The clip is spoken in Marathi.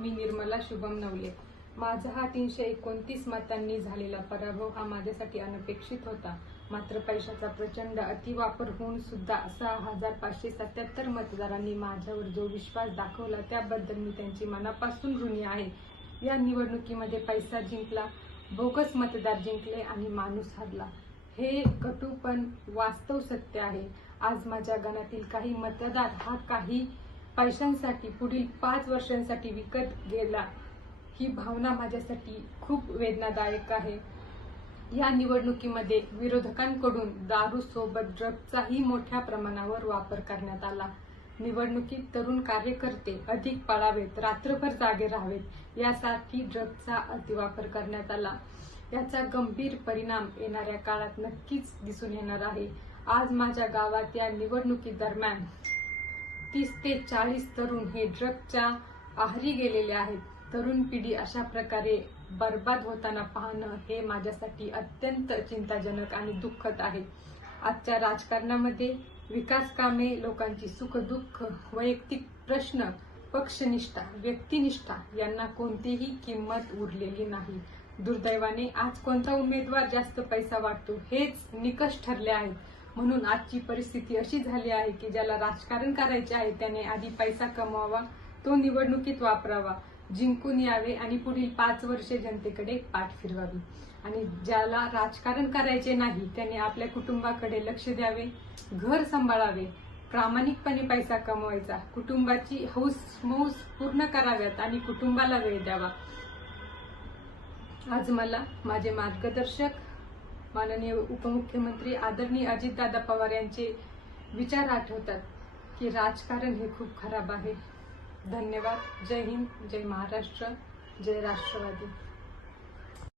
मी निर्मला शुभम नवले। माझा हा 329 मतांनी झालेला पराभव हा माझ्यासाठी अनपेक्षित होता। मात्र पैशाचा प्रचंड अतिवापर होऊन सुद्धा 6577 मतदारांनी माझ्यावर जो विश्वास दाखवला त्याबद्दल मी त्यांची मनापासून ऋणी आहे। या निवडणुकीमध्ये पैसा जिंकला, बोगस मतदार जिंकले आणि माणूस हरला। हे कटू पण वास्तव सत्य आहे। आज माझ्या गणातील काही मतदार हा काही पैशांसाठी पुढील 5 वर्षांसाठी विकत गेला, ही भावना माझ्यासाठी खूप वेदनादायक आहे। या निवडणुकीमध्ये विरोधकांकडून दारू सोबत ड्रग्जचाही मोठ्या प्रमाणावर वापर करण्यात आला। निवडणुकीत तरुण कार्यकर्ते अधिक पळावेत, रात्रभर जागे राहावेत यासाठी ड्रग्जचा अतिवापर करण्यात आला। याचा गंभीर परिणाम येणाऱ्या काळात नक्कीच दिसून येणार आहे। आज माझ्या गावात या निवडणुकीदरम्यान 30 ते 40 तरुण हे ड्रग्जच्या आहारी गेलेले आहेत। तरुण पिढी अशा प्रकारे बर्बाद होताना पाहणं हे माझ्यासाठी अत्यंत चिंताजनक आणि दुःखद आहे। आजच्या राजकारणामध्ये विकास कामे, लोकांची सुखदुःख, वैयक्तिक प्रश्न, पक्षनिष्ठा, व्यक्तिनिष्ठा यांना कोणतीही किंमत उरलेली नाही। दुर्दैवाने आज कोणता उमेदवार जास्त पैसा वाटतो हेच निकष ठरले आहेत। म्हणून आजची परिस्थिती अशी झाली आहे की ज्याला राजकारण करायचे आहे त्याने आधी पैसा कमवावा, तो निवडणुकीत वापरावा, जिंकून यावे आणि पुढील 5 वर्षे जनतेकडे पाठ फिरवावी। आणि ज्याला राजकारण करायचे नाही त्याने आपल्या कुटुंबाकडे लक्ष द्यावे, घर सांभाळावे, प्रामाणिकपणे पैसा कमवायचा, कुटुंबाची हौस-मौज पूर्ण कराव्यात आणि कुटुंबाला वेळ द्यावा। आज मला माझे मार्गदर्शक माननीय उपमुख्यमंत्री आदरणीय अजितदादा पवार यांचे विचार आठवतात की राजकारण हे खूप खराब आहे। धन्यवाद। जय हिंद, जय महाराष्ट्र, जय राष्ट्रवादी।